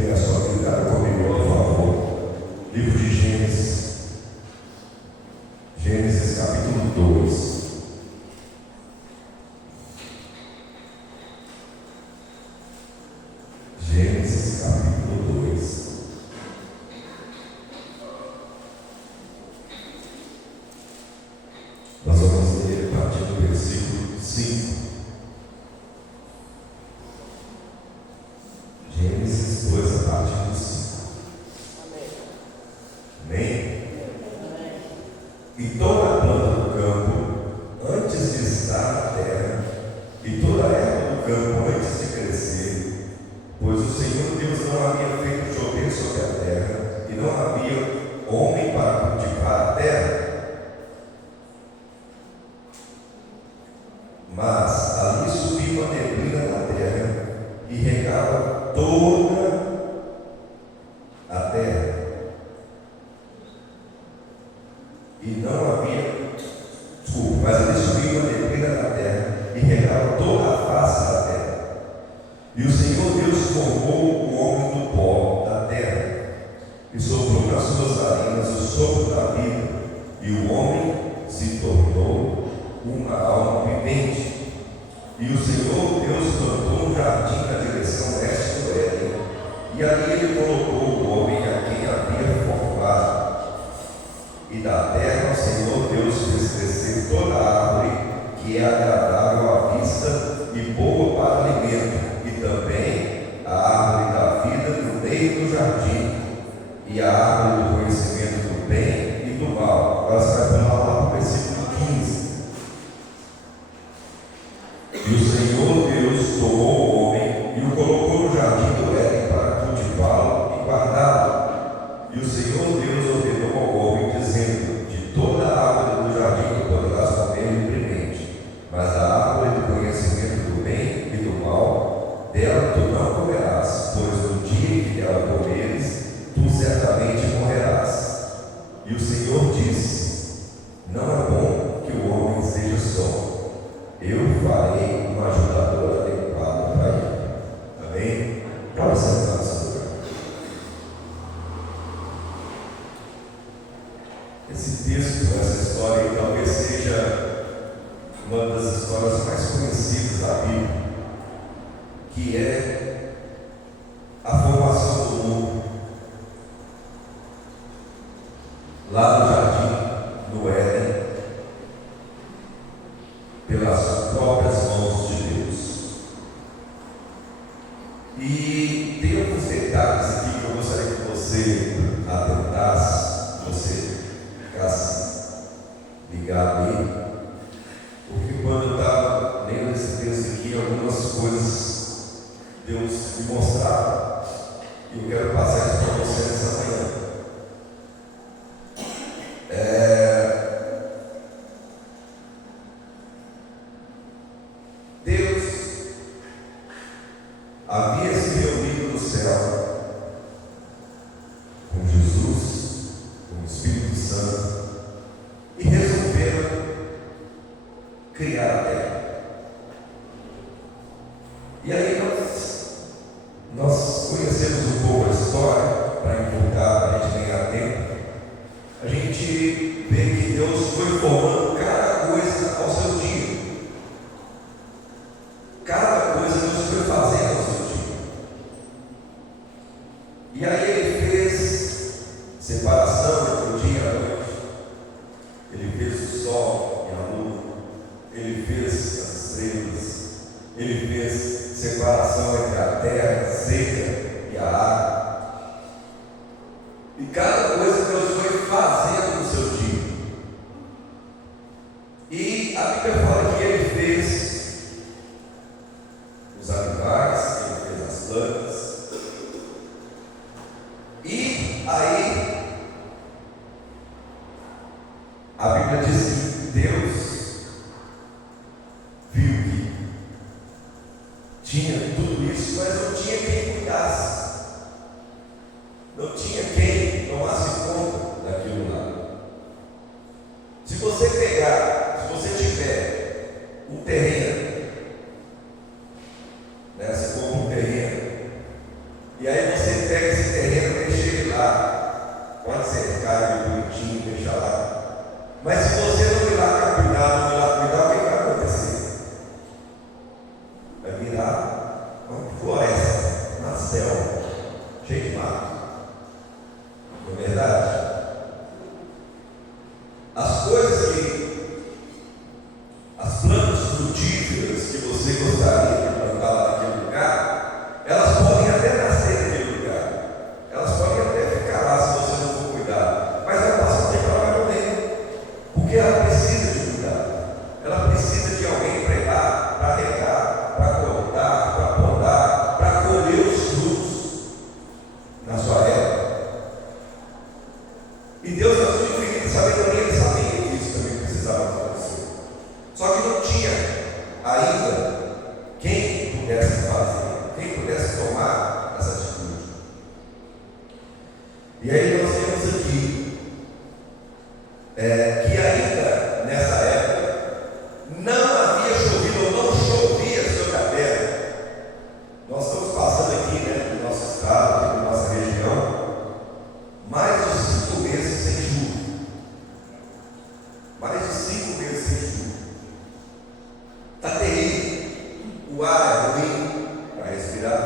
tem a sua Bíblia comigo, por favor. Livro de Gênesis. Gênesis capítulo 2. Gênesis capítulo 2. Nós vamos ler a partir do versículo 5. Gênesis 2, a partir do 5. Amém? E toda a planta do campo, antes de estar na terra, e toda a erva do campo, antes de crescer, pois o Senhor Deus não havia feito chover sobre a terra, e não havia homem para cultivar a terra, mas ali subia uma neblina na terra e regava toda a terra, e não havia, mas ali subia uma neblina na terra e regava toda a face da terra. E o Senhor Deus formou o homem do pó da terra e soprou nas suas narinas o sopro da vida, e o homem se tornou uma alma vivente. E o Senhor Deus plantou um jardim na direção oeste do Éden, e ali ele colocou o homem a quem havia formado. E da terra o Senhor Deus fez crescer toda a árvore que é agradável à vista e boa para alimento, e também a árvore da vida no meio do jardim, e a árvore do conhecimento do bem e do mal. Agora você vai pular lá para o versículo 15. E o Senhor Deus tomou o homem e o colocou no jardim do Éden para cultivá-lo e guardá-lo. E o Senhor Deus ordenou ao homem, dizendo: de toda a árvore do jardim tu poderás comer livremente, mas a árvore do conhecimento do bem e do mal, dela tu não comerás, pois no dia que dela comeres, tu certamente morrerás. E o Senhor disse: não é bom que o homem esteja só. Eu farei uma ajudadora adequada para ele. Amém? Pode sentar no seu lugar. Esse texto, essa história, talvez seja uma das histórias mais conhecidas da Bíblia, que é a formação do mundo lá no jardim, no Éden, pelas próprias mãos de Deus. E tem alguns detalhes aqui que eu gostaria que você atentasse, você ficasse ligado aí, porque quando eu estava lendo esse texto aqui, algumas coisas Deus me mostrava, e eu quero passar isso para você nessa manhã. Deus havia se reunido no céu com Jesus, com o Espírito Santo, e resolveram criar a terra. E aí nós conhecemos um pouco a história, para encurtar, para a gente ganhar tempo. A gente vê que Deus foi formando cada coisa ao seu dia. Cada coisa Deus foi fazendo ao seu dia. E aí ele fez separação entre o dia e a noite. Ele fez o sol e a lua. Ele fez as estrelas. Ele fez separação entre a terra seca e a água. E cada coisa Deus foi fazendo no seu dia. E a Bíblia fala que ele fez os animais, ele fez as plantas. E aí a Bíblia diz que Deus viu que tinha tudo isso, mas não tinha quem cuidasse, não tinha quem tomasse você pega esse terreno, deixa ele lá, pode ser caro, bonitinho, deixa lá. Mas se você não ir lá capinar, não ir lá cuidar, o que vai acontecer? Vai virar uma floresta, uma selva, cheia de mato. Não é verdade? As coisas as plantas frutíferas que você gostaria de plantar lá naquele lugar, elas podem até nascer naquele lugar, elas podem até ficar lá se você não for cuidar, mas ela passa um tempo, ela vai morrer, porque ela precisa de cuidado, ela precisa de alguém para regar, para cortar, para podar, para colher os frutos na sua época. E Deus, na sua infinita sabedoria, ele sabia que isso também precisava acontecer. Só que não tinha ainda quem pudesse fazer, quem pudesse tomar essa atitude. E aí nós temos aqui que ainda nessa época não havia chovido ou não chovia sobre a terra. Nós estamos passando aqui, no nosso estado, aqui na nossa região, mais de 5 meses sem chuva. Mais de 5 meses sem chuva. Está terrível. O ar é ruim para respirar.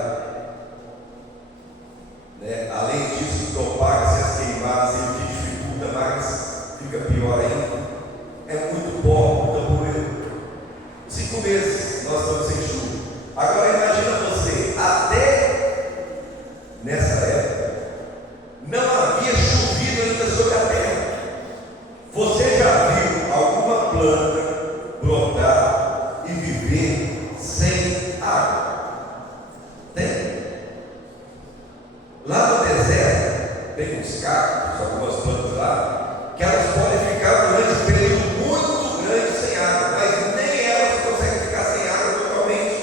Além disso, propaga-se as queimadas, e o que dificulta mais, fica pior ainda. É muito pó, muita poeira. 5 meses nós estamos sem chuva. Agora imagina você, até nessa época, não havia chovido ainda sobre a terra. Você já viu alguma planta brotar e viver sem água? Tem. Lá no deserto tem uns cactos, algumas plantas lá, que elas podem ficar durante um período muito grande sem água, mas nem elas conseguem ficar sem água totalmente.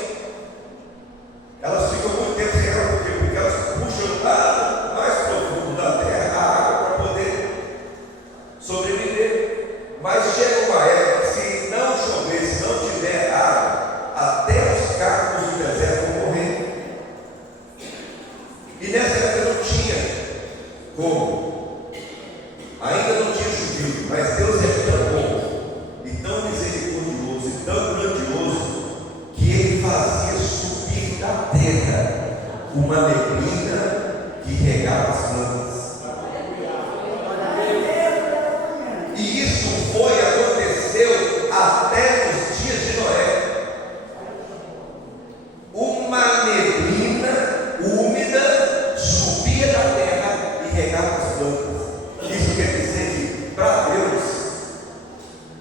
Elas ficam muito tempo sem água, por quê? Porque elas puxam lá mais profundo da terra a água para poder sobreviver. Mas chega uma época, se não chover, se não tiver água, até os cactos do deserto vão morrer. E nessa época não tinha como, ainda não tinha chovido, mas Deus é tão bom, e tão misericordioso, e tão grandioso, que Ele fazia subir da terra uma neblina que regava as plantas. E isso aconteceu até nos dias de Noé. Uma neblina úmida subia da terra e regava as plantas. Isso quer dizer que para Deus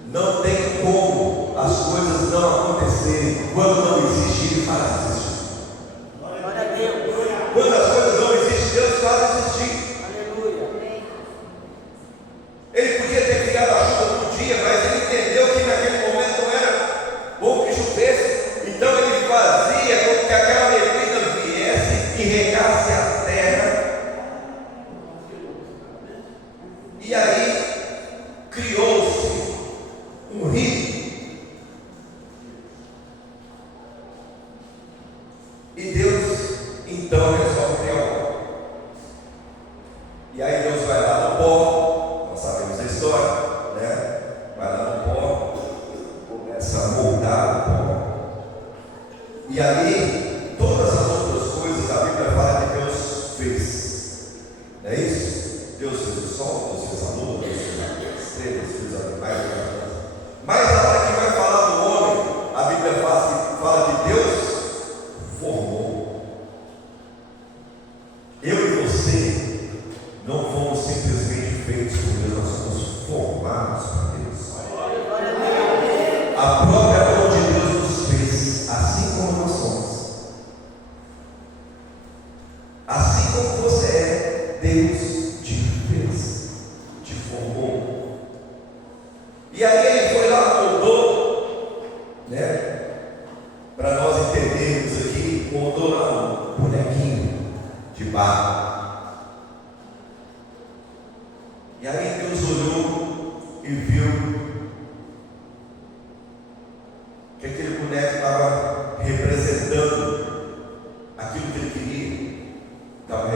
não tem como as coisas não acontecerem. Quando não existe, Ele faz existir. Glória a Deus. Quando as coisas não existem, Deus faz existir. Aleluia. Ele podia ter criado a chuva todo dia, mas ele entendeu que naquele momento não era bom que chovesse. Então ele fazia com que aquela neblina viesse e regasse a terra. E aí criou-se um rio. E Deus então resolve criar um homem. E aí Deus vai lá no pó, nós sabemos a história, vai lá no pó, começa a moldar o pó. E ali, todas as outras coisas, a Bíblia fala que Deus fez. Não é isso? Deus fez o sol, Deus fez a lua, Deus fez as estrelas, fez os animais. Mas a hora que vai falar do homem, a Bíblia fala que Deus formou. Eu e você não fomos simplesmente feitos por Deus, nós somos formados por Deus. A própria mão de Deus nos fez assim como nós somos. Assim como você é, Deus te fez, te formou. E aí ele foi lá, moldou, para nós entendermos aqui, moldou lá um bonequinho de barro. E aí Deus olhou e viu que aquele boneco estava representando aquilo que ele queria, estava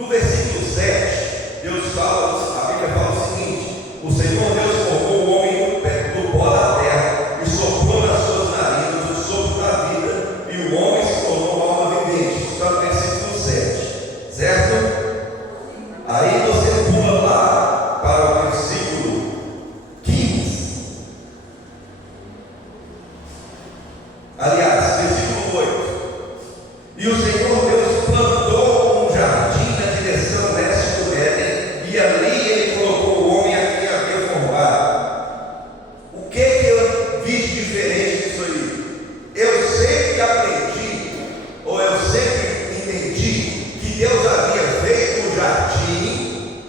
No versículo 7, Deus fala, a Bíblia fala o seguinte: o Senhor Deus formou o homem do pó da terra e soprou nas suas narinas o sopro da vida, e o homem se tornou alma vivente. Isso está no versículo 7, certo? Aí você pula lá para o versículo 15. Aliás, versículo 8. E o Senhor Deus plantou um jardim na direção leste do Éden, e ali ele colocou o homem a quem havia formado. O que eu vi de diferente disso aí? Eu sempre aprendi, ou eu sempre entendi, que Deus havia feito um jardim,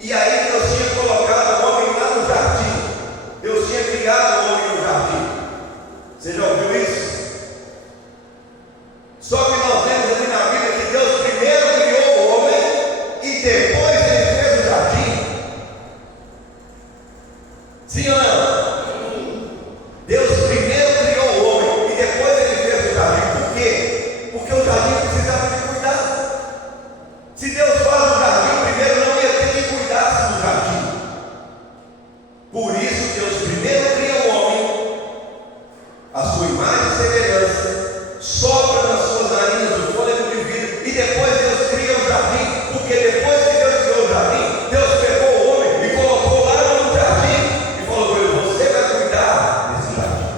e aí Deus tinha colocado o homem lá no jardim. Deus tinha criado o homem no jardim. Você já ouviu isso? Só que nós vemos ali na Bíblia que Deus primeiro criou o homem e depois ele fez o jardim. Sim ou não? Deus primeiro criou o homem e depois ele fez o jardim. Por quê? Porque o jardim precisava de cuidado. Se Deus faz o jardim primeiro, não ia ter que cuidar do jardim. Por isso Deus primeiro cria o homem, a sua imagem e semelhança, sopra nas suas narinas o fôlego de vida, e depois Deus cria o jardim. Porque depois que Deus criou o jardim, Deus pegou o homem e colocou lá no jardim e falou para ele: você vai cuidar desse jardim.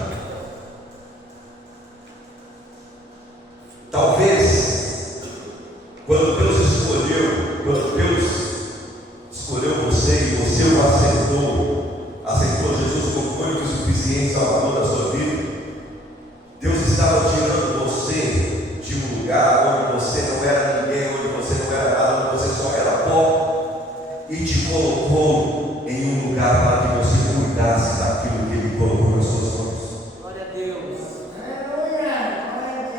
Talvez quando Deus escolheu você e você o aceitou Jesus como único e suficiente Salvador da sua vida, Deus estava tirando você de um lugar onde você não era ninguém, onde você não era nada, onde você só era pó, e te colocou em um lugar para que você cuidasse daquilo que Ele colocou nas suas mãos. Glória a Deus.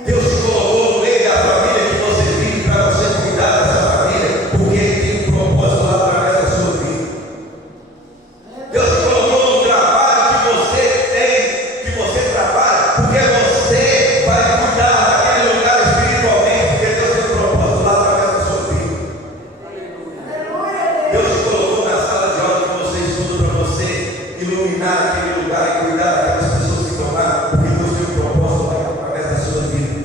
Deus te colocou no meio da família que você vive para você cuidar dessa família, porque Ele tem um propósito lá através da sua vida. Deus te colocou no trabalho que você tem, que você trabalha, porque você vai cuidar daquele lugar espiritualmente, porque Deus tem um propósito lá através da sua vida. Deus te colocou na sala de aula que você estuda para você iluminar aquele lugar e cuidar daquelas pessoas que estão lá, porque Deus tem um propósito lá através da sua vida.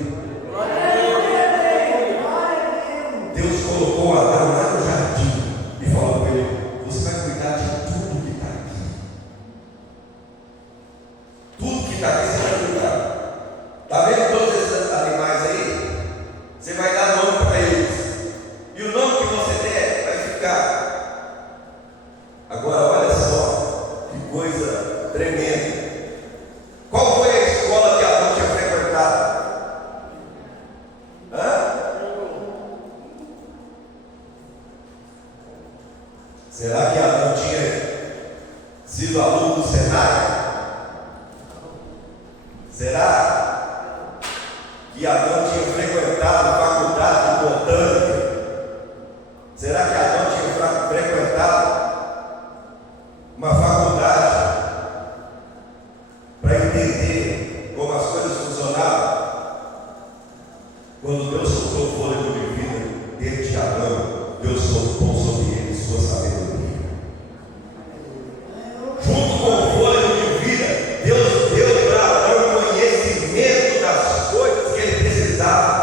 Deus colocou Adão lá no jardim e falou para ele: você vai cuidar de tudo que está aqui. Tudo que está aqui você vai cuidar. Está vendo todos esses animais aí? Você vai dar nome para eles. E o nome que você der vai ficar. Agora olha só, que coisa tremenda. Qual foi a escola que Adão tinha frequentado? Será que Adão tinha sido aluno do Senai? Será que Adão tinha frequentado a faculdade de botânica? Será que Adão tinha frequentado uma faculdade para entender como as coisas funcionavam? Quando Deus soprou o fôlego de vida dentro de Adão, Deus soprou sobre ele sua sabedoria. Junto com o fôlego de vida, Deus deu para Adão conhecimento das coisas que ele precisava.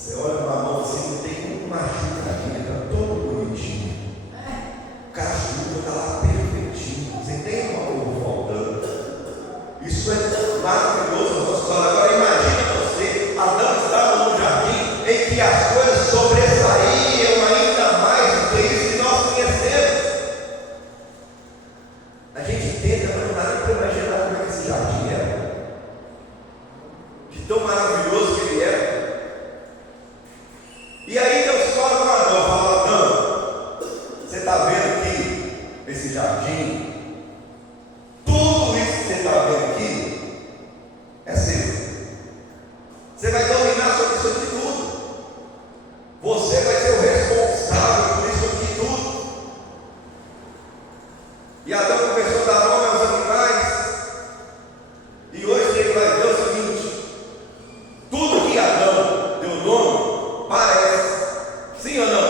Você olha uma mão assim, não tem uma machucadinha, está todo bonitinho. O cachudo está lá perfeitinho. Você tem uma coisa faltando. Isso é maravilhoso na nossa história. Agora imagina você, Adão estava no jardim em que as coisas sobressaíam ainda mais do que isso que nós conhecemos. A gente tenta, mas não dá nem para imaginar como é que esse jardim era. De tão maravilhoso que ele era. E aí Deus fala com Adão, fala: Adão, você está vendo aqui esse jardim? Tudo isso que você está vendo aqui é seu. Você vai dominar sobre isso aqui tudo. Você vai ser o responsável por isso aqui tudo. E Adão começou a dar nome aos animais. E hoje ele vai ver o seguinte: tudo que Adão deu nome parece. Sim ou não?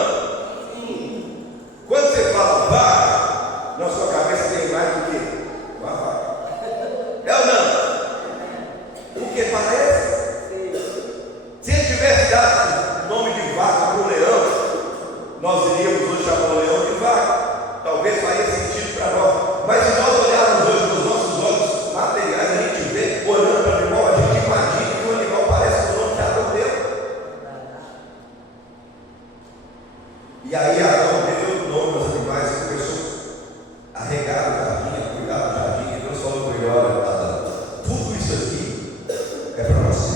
Sim. Quando você fala vaca, na sua cabeça tem mais do que uma vaca. É ou não? Porque parece. Se ele tivesse dado o nome de vaca para o leão, nós iríamos hoje chamar o leão de vaca. Talvez faria sentido para nós. Mas se nós olharmos hoje com os nossos olhos materiais, a gente vê, olhando para o animal, a gente imagina que o animal parece com o nome que Adão deu. E aí Adão deu o nome aos animais e começou a regar o jardim, a cuidar do jardim. E Deus falou para ele: olha, Adão, tudo isso aqui é para você.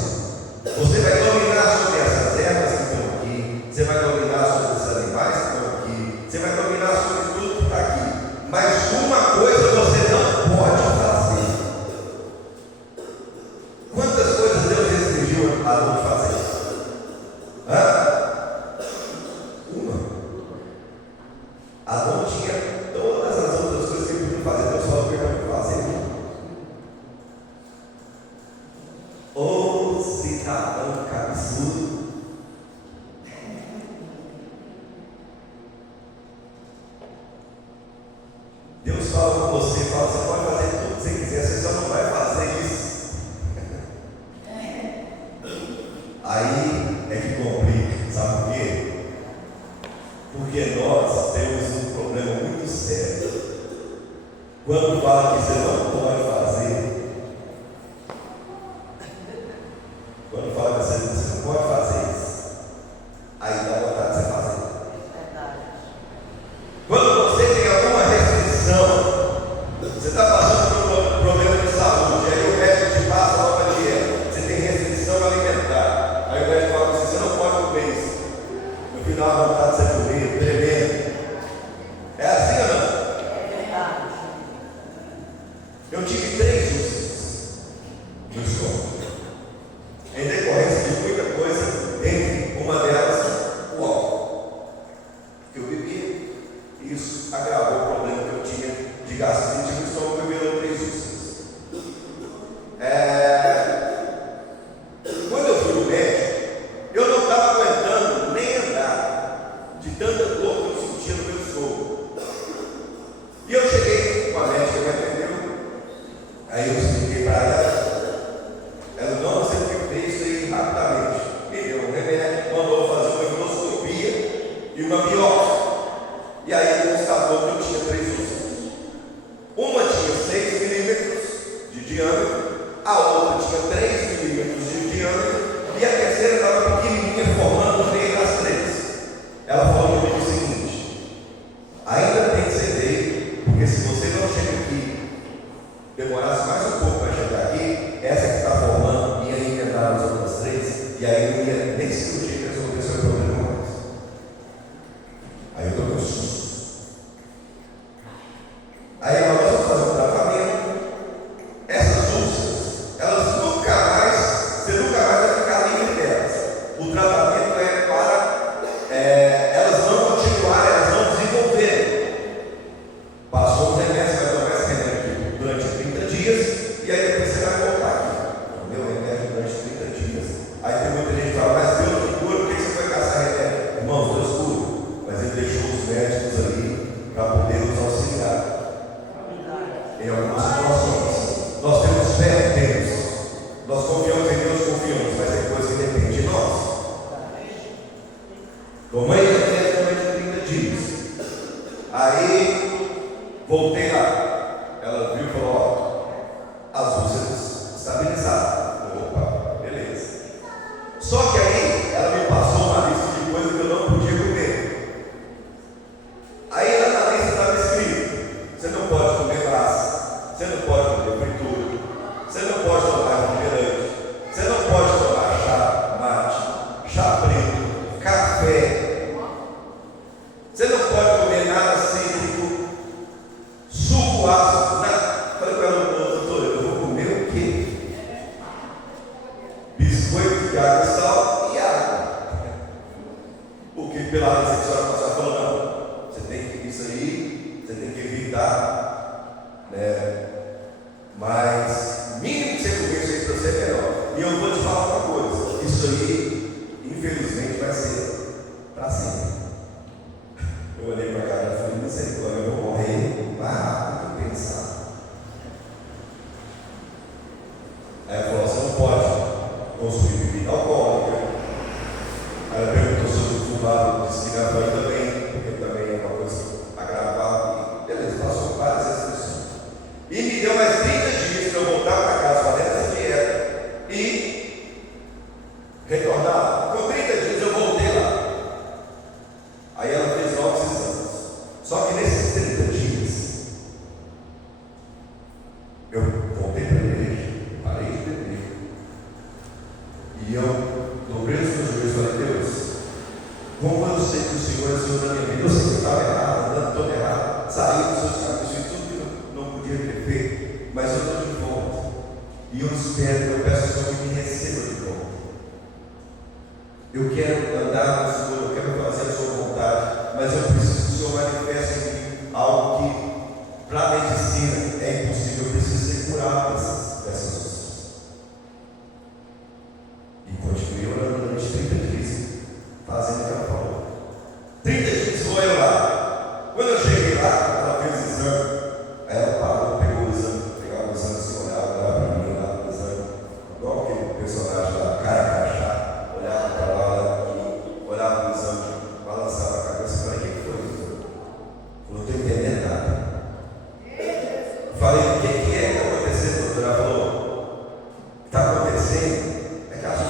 Você vai dominar sobre essas ervas que estão aqui, você vai dominar sobre esses animais que estão aqui, você vai dominar sobre tudo que está aqui. Mas uma coisa você não pode fazer. Quantas coisas Deus restringiu a Adão de fazer? Uma. Adão tinha todas as outras coisas que ele podia fazer. Deus falou que ele não podia fazer uma. Ô cidadão cabeçudo. Deus fala com você, fala: você pode fazer tudo que você quiser, você só não vai fazer isso. Aí é que complica, sabe por quê? Porque nós temos um problema muito sério. Quando fala que você não pode fazer, quando fala que você não pode fazer isso, aí dá vontade de você fazer. Quando você tem alguma restrição, você está passando por um problema de saúde, aí o médico te passa uma dieta, você tem restrição alimentar, aí o médico fala para você: você não pode comer isso. No final a vontade de você comer, tremendo. É assim ou não? É verdade. Eu tive 3 úlceras no estômago, em decorrência de muita coisa, entre uma delas o álcool que eu bebi. Isso agravou o problema que eu tinha de gastrite no estômago e virou 3 úlceras. Quando eu fui no médico, eu não estava aguentando nem andar de tanta dor que eu sentia no meu estômago. E eu cheguei com a médica, me atendeu. Aí eu expliquei para ela. Ela: não, você tem que ver isso aí rapidamente. Me deu um remédio, mandou fazer uma endoscopia e uma biópsia. E aí constatou que eu tinha 3 úlceras. Uma tinha 6 milímetros de diâmetro, a outra tinha 3 milímetros de diâmetro, e a terceira estava pequenininha, formando no meio das 3. Ela falou para mim o seguinte: ainda tem que ser feito, porque se você não chega aqui, demorasse mais um pouco para chegar aqui, essa que está formando ia emendar as outras 3, e aí não ia nem cirurgia resolver seu problema mais. Aí eu tomei um susto. Aí ela: nós vamos fazer um tratamento. Essas úlceras, elas nunca mais, você nunca mais vai ficar livre delas. O tratamento é para elas não continuarem, elas não desenvolverem. Passou um remédio, vai tomar esse remédio durante 30 dias, e aí depois você vai voltar aqui. O meu remédio durante 30 dias. Aí tem muita gente que fala: mas Deus me cura, por que você foi caçar pela recepção pastor falou, não, você tem que isso aí, você tem que evitar, né? Mas mínimo que você conheça isso para você é melhor. E eu vou te falar uma coisa, isso aí, infelizmente, vai ser para sempre. Eu olhei para cá e falei, misericórdia, eu vou morrer mais rápido do que eu pensar. Aí ela falou, você não pode consumir bebida alcoólica. Aí ela perguntou sobre o fumado de cigarro também, porque também é uma coisa agravável. Beleza, passou várias restrições. E me deu mais 30 dias para eu voltar para casa fazendo essa dieta e retornar. Com 30 dias eu voltei lá. Aí ela fez novos exames. Só que nesses 30 dias eu voltei para a igreja, parei de beber. E eu dobrei os meus joelhos e falei, Deus, como eu sei que o Senhor é o Senhor da minha vida, eu sei que eu estava errado, andando todo errado, saí dos seus caminhos, fiz tudo que eu não podia ter feito, mas eu estou de volta. E eu espero, eu peço ao Senhor que me receba de volta. Eu quero andar no Senhor, eu quero fazer a sua vontade, mas eu preciso que o Senhor manifeste em mim algo que para a medicina é impossível. Eu preciso ser curado dessas coisas. E continuei orando durante 30 dias, fazendo o que ela falou. 30 dias vou eu lá. Quando eu cheguei lá, ela fez o exame. Aí ela parou, pegou o exame, pegava o exame assim, olhava para mim, olhava para o exame, igual aquele personagem lá, cara crachá, olhava para lá e olhava para o exame, balançava a cabeça e falei, o que foi isso? Não estou entendendo nada. Falei, o que é que está acontecendo, doutora? Ela falou, está acontecendo é que ela só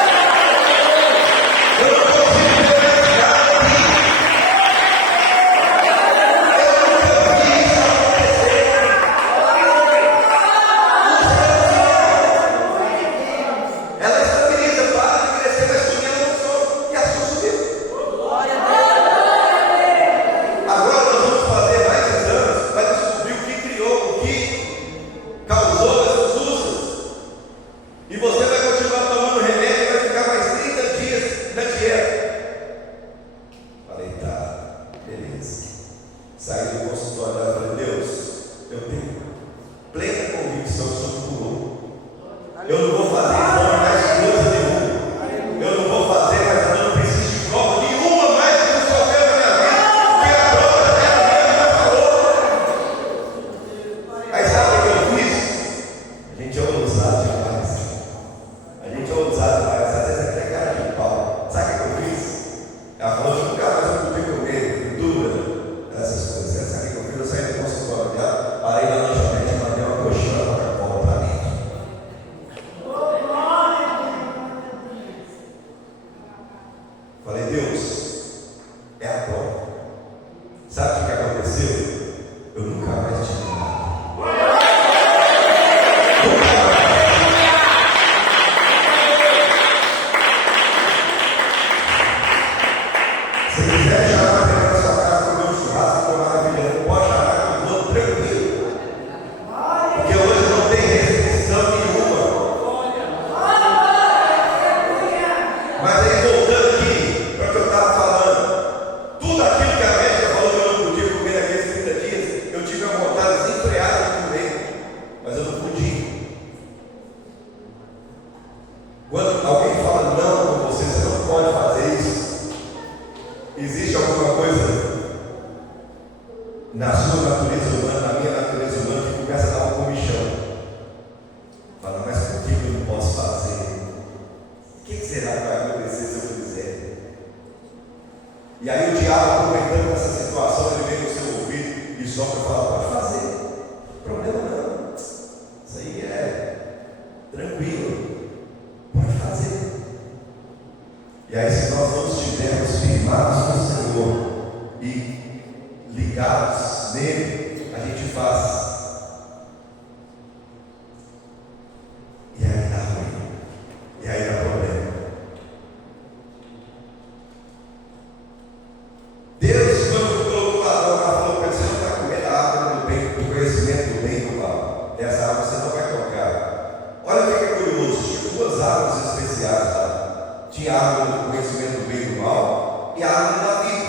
tinha Tinha a árvore do conhecimento do bem e do mal e a árvore da vida.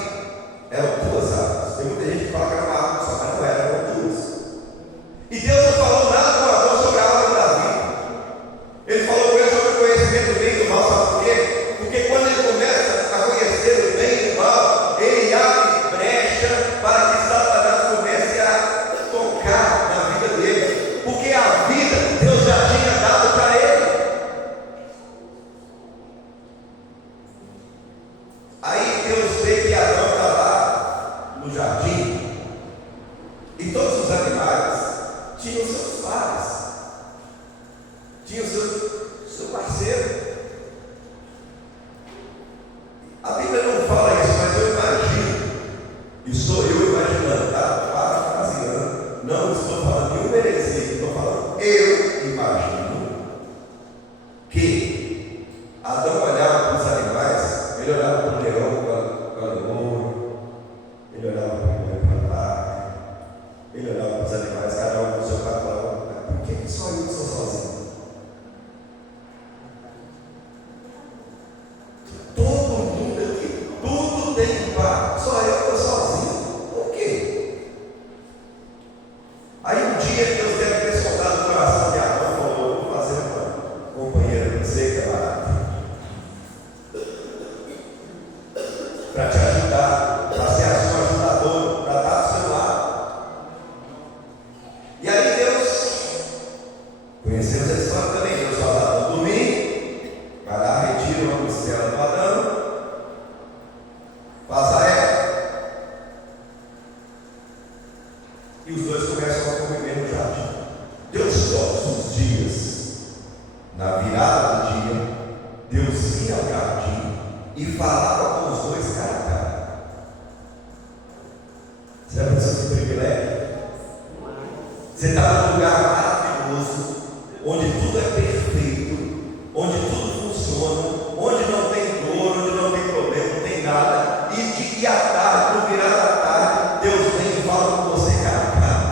Eram duas árvores. Tem muita gente que fala que era uma árvore só, mas não era, eram duas. E Deus não falou nada com Adão sobre a árvore da vida. Ele falou com ele sobre o conhecimento do bem e do mal, sabe por quê? Porque quando ele começa a conhecer o bem e o mal, ele abre brecha para que Satanás comece a tocar na vida dele. Porque a vida Deus já tinha dado para ele. Aí Deus vê que Adão está lá no jardim e todos os animais tinham seus pares, tinham seu parceiro. A Bíblia não fala isso, mas eu imagino, e sou eu imaginando, tá? Parafraseando, não estou falando nenhum heresia, estou falando, eu imagino que Adão olhava para os animais, ele olhava para o leão, para o leoa, ele olhava para o boi, para a vaca, ele olhava para os animais, cada um no seu papel. Por que só eu sou sozinho? Todo mundo aqui, tudo tem par, só eu estou sozinho. Por quê? Aí um dia Deus deve ter soltado o coração de Adão e falou: vou fazer uma companheira para você, camarada, para te ajudar, para ser a sua ajudadora, para estar do seu lado. E aí Deus, conhecemos a história também, Deus fala: no domingo, vai lá, retira uma costela do Adão, faz a ela, e os dois começam a conviver no jardim. Deus, todos os dias, na virada do dia, Deus ia ao jardim e falava com os dois cara a cara. Você já pensou que privilégio? Você está num lugar maravilhoso, onde tudo é perfeito, onde tudo funciona, onde não tem dor, onde não tem problema, não tem nada. E à tarde, no virar da tarde, Deus vem e fala com você cara a cara.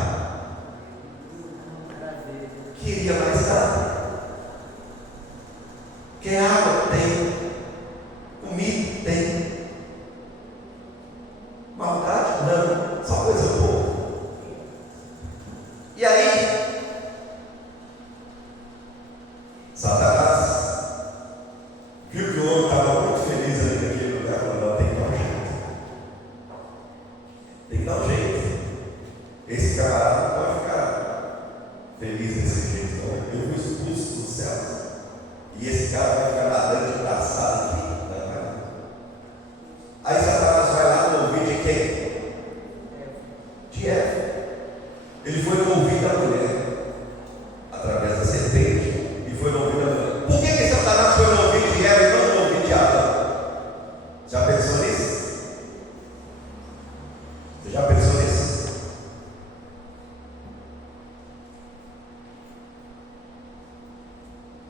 Queria mais nada. Quer água? Tem. Comida? Tem. Maldade? Não. Só coisa boa. E aí, Satanás viu que o homem estava muito feliz ali naquele lugar. Falou: não, tem que dar um jeito. Tem que dar um jeito. Esse camarada não pode ficar feliz desse jeito, não. Eu fui expulso do céu. E esse cara vai ficar nadando de braçada aqui. Aí Satanás vai lá no ouvido de quem? De Eva. Ele foi no ouvido da mulher, através da serpente, e foi no ouvido da mulher. Por que Satanás foi no ouvido de Eva e não no ouvido de Adão? Já pensou nisso? Você já pensou nisso?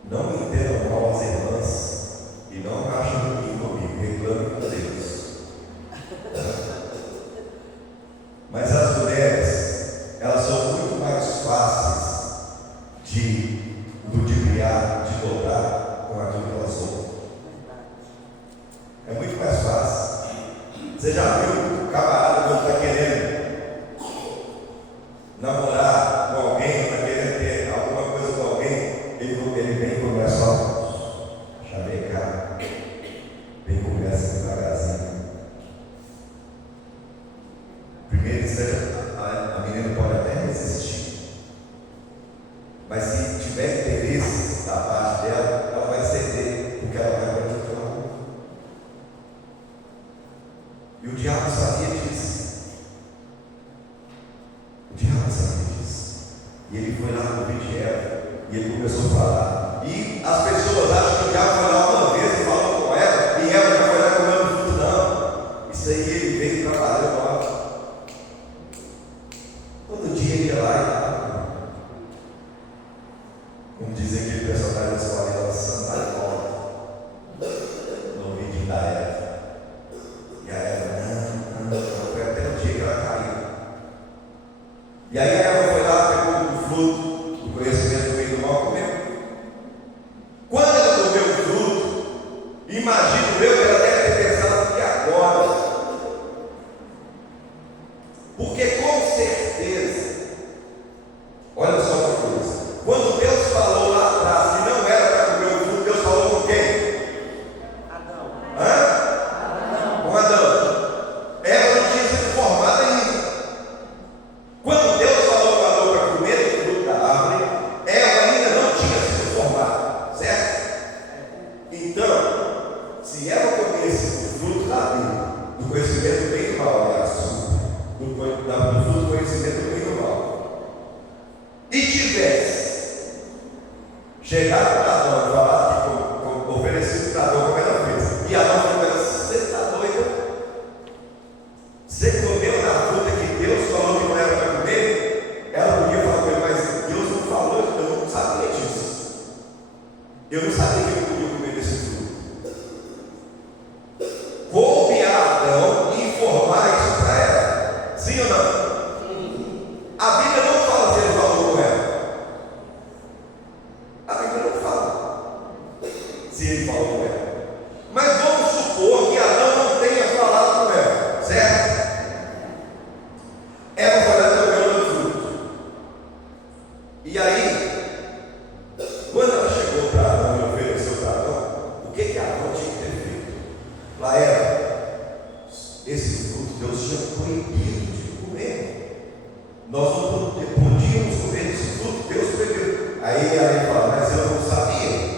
Não me entendam mal as irmãs. se ele falou com ela. Mas vamos supor que Adão não tenha falado com ela, certo? Ela foi lá e comeu do fruto. E aí, quando ela chegou para Adão e ofereceu para Adão, o que Adão tinha que ter feito? Lá era, esse fruto Deus tinha proibido de comer. Nós não podíamos comer esse fruto, Deus proibiu. Aí ela fala, mas eu não sabia.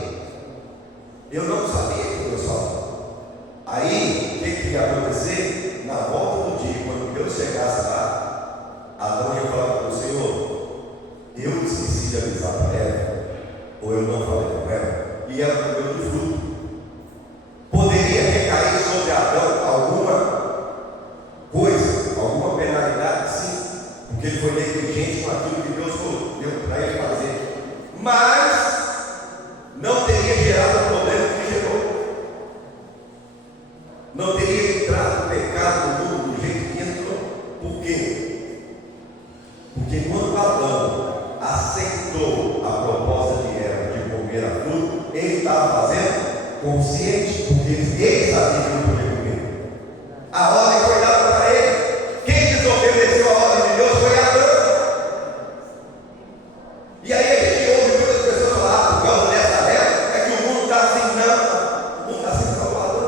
Eu não sabia que Deus falou. Aí, o que ia acontecer? Na volta do dia, quando Deus chegasse lá, Adão ia falar para o Senhor, eu esqueci de avisar para ela, ou eu não falei com ela, e ela comeu do fruto. Poderia recair sobre Adão alguma coisa, alguma penalidade, sim, porque ele foi negligente com aquilo que Deus deu para ele fazer, mas não teria gerado o problema que gerou, não teria entrado o pecado no mundo do jeito que entrou. Por quê? Porque quando Adão aceitou a proposta de Eva de comer a fruta, ele estava fazendo consciente, porque ele sabia que não podia comer. A ordem foi dada para ele. Quem desobedeceu a ordem de Deus foi Adão. E aí a gente ouve muitas pessoas falar, por causa dessa regra, é que o mundo está assim, não. O mundo está assim, salvador.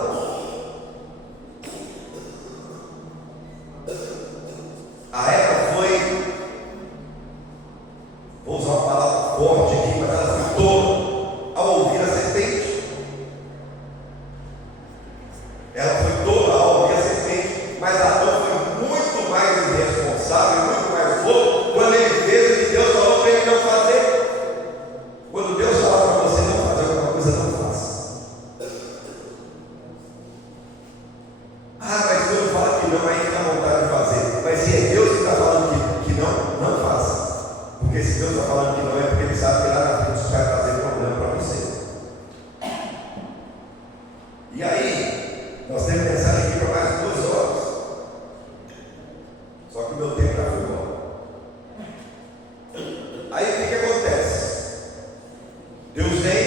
A Eva foi, vou usar uma palavra forte aqui, mas ela foi tola ao ouvir a serpente. Ela foi tola ao ouvir a serpente, mas Adão foi muito mais irresponsável, muito mais louco, quando ele fez o que Deus falou para ele não fazer. Quando Deus fala para você não fazer alguma coisa, não faça. Ah, mas quando fala que não, aí fica à vontade de fazer. Mas se é Deus que está falando que não, não faça. Porque se Deus está falando que não, é porque Ele sabe que lá na frente isso vai trazer problema para você. E aí, nós temos mensagem aqui para mais 2 horas. Só que o meu tempo já foi embora. Aí o que acontece? Deus vem,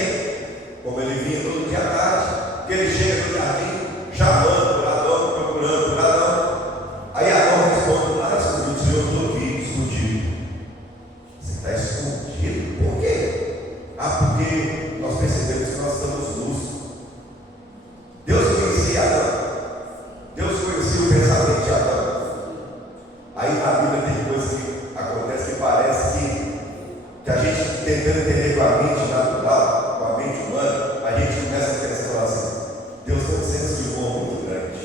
como ele vinha todo dia à tarde, que ele chega no jardim, chamando por Adão, procurando por Adão. Aí Adão responde lá escondido, Senhor, eu estou aqui escondido. Você está escondido? Por quê? Ah, porque nós percebemos que nós estamos nus. Deus conhecia Adão. Deus conhecia o pensamento de Adão. Aí na Bíblia tem coisas que acontecem que parece que a gente tentando entender com a mente natural, com a mente humana, a gente começa a pensar e falar assim, Deus tem um senso de humor muito grande.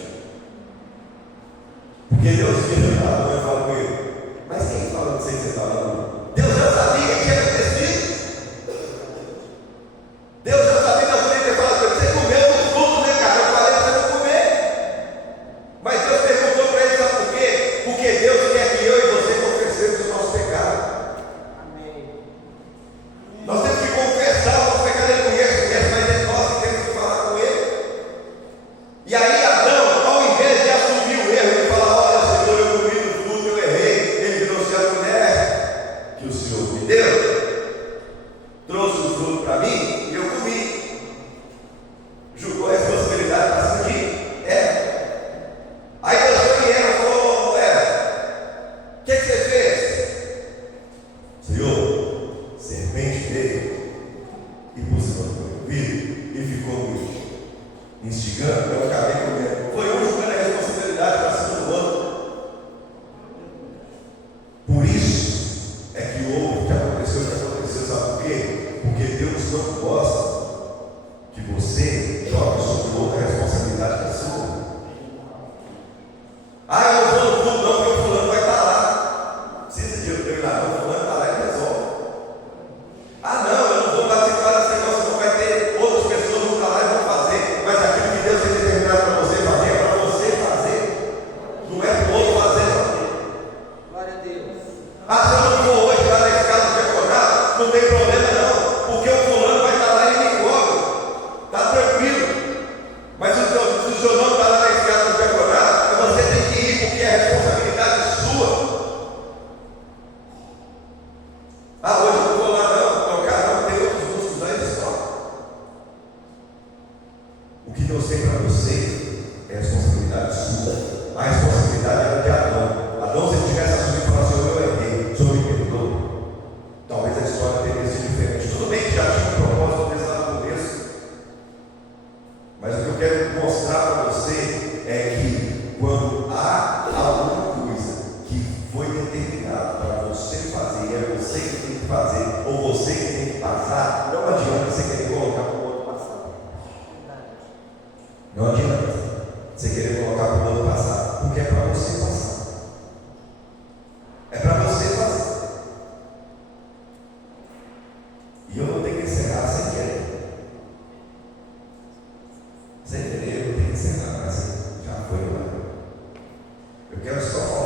Porque Deus vira para Adão e fala com ele, mas quem fala que você está falando? Deus já sabia que tinha acontecido. Deus já sabia que eu poderia ter falado para ele, você comeu do fruto, né, cara? Eu falei para você não comer. Mas Deus perguntou para ele, sabe por quê? Porque Deus quer que eu e você confessemos o nosso pecado. Nós temos que confessar o nosso pecado, ele conhece, mas é nós que temos que falar com ele. E aí Adão, ao invés de assumir o erro e falar, olha Senhor, eu comi do fruto, eu errei, ele virou-se a mulher que o Senhor me deu, trouxe o fruto para mim e eu comi. Julgou a responsabilidade para cima de Eva. Aí Deus foi em Eva e falou, Eva, o que você fez? Senhor, serpente veio e buscou meu filho e ficou me instigando, eu acabei comendo. Foi um jogando a responsabilidade para cima do outro. Por isso é que houve o que aconteceu, sabe por quê? Porque Deus não gosta que você jogue sobre o outro a responsabilidade da sua. Ah, eu não vou no culto não, porque o fulano vai estar lá. Precisa de eu treinar, não, o fulano está lá e resolve. Ah não, eu não vou participar desse negócio, não vai ter outras pessoas que vão estar lá e vão fazer, mas aquilo que Deus tem determinado que Deus tem para você é responsabilidade sua. A responsabilidade era de Adão. Adão, se ele tivesse assumido e falado assim: eu errei, o Senhor me perdoa, talvez a história teria sido diferente. Tudo bem que já tinha um propósito desde lá no começo, mas o que eu quero mostrar para você é que quando há alguma coisa que foi determinada para você fazer, é você que tem que fazer, ou você que tem que passar, não adianta você querer colocar para o outro passar. Não adianta você querer colocar para o outro passar, porque é para você passar. É para você fazer. E eu não tenho que encerrar sem querer. Sem querer, eu tenho que encerrar, mas já foi lá. Eu quero só falar